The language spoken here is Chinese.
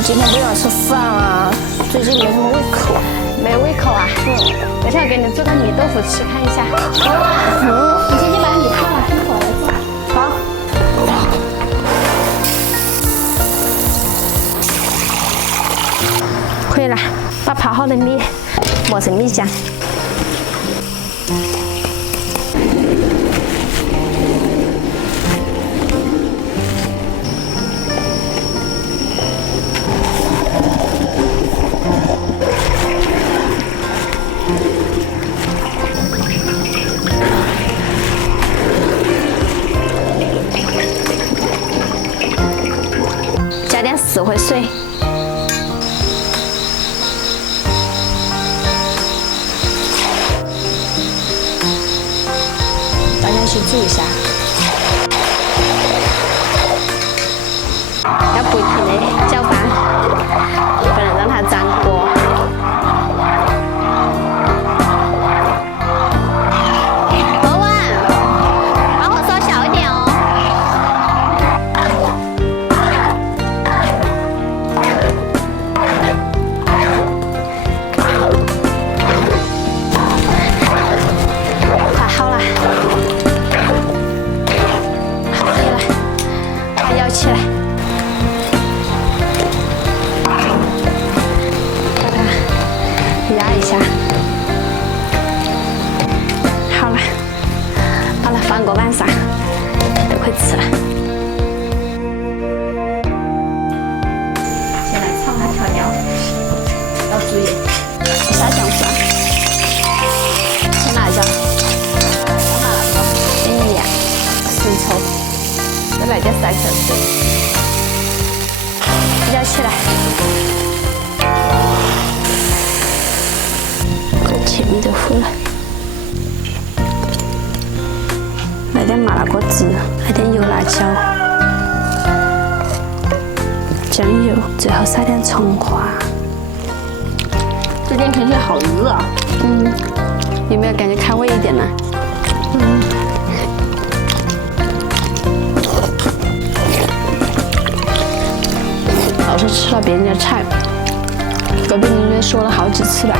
我今天不想吃饭啊，最近没什么胃口。没胃口啊？我想给你做个米豆腐吃，看一下。好啊，你先去把米泡了，一会儿来做。好。可以了，把泡好的米磨成米浆。加点石灰水。倒下去煮一下。要不停的搅拌，不能让它粘锅。博文，帮我烧小一点哦。快好了，可以了，把摇起来。压一下，好了，把它放锅板上，都可以吃了。先来炒下调料，要注意下姜蒜、青辣椒、盐、生抽，再来点三色水，摇起来。切米豆腐了，来点麻辣锅汁，来点油辣椒、酱油，最后撒点葱花。这边天气好热啊。有没有感觉开胃一点呢？老是吃了别人家菜，隔壁邻居说了好几次了。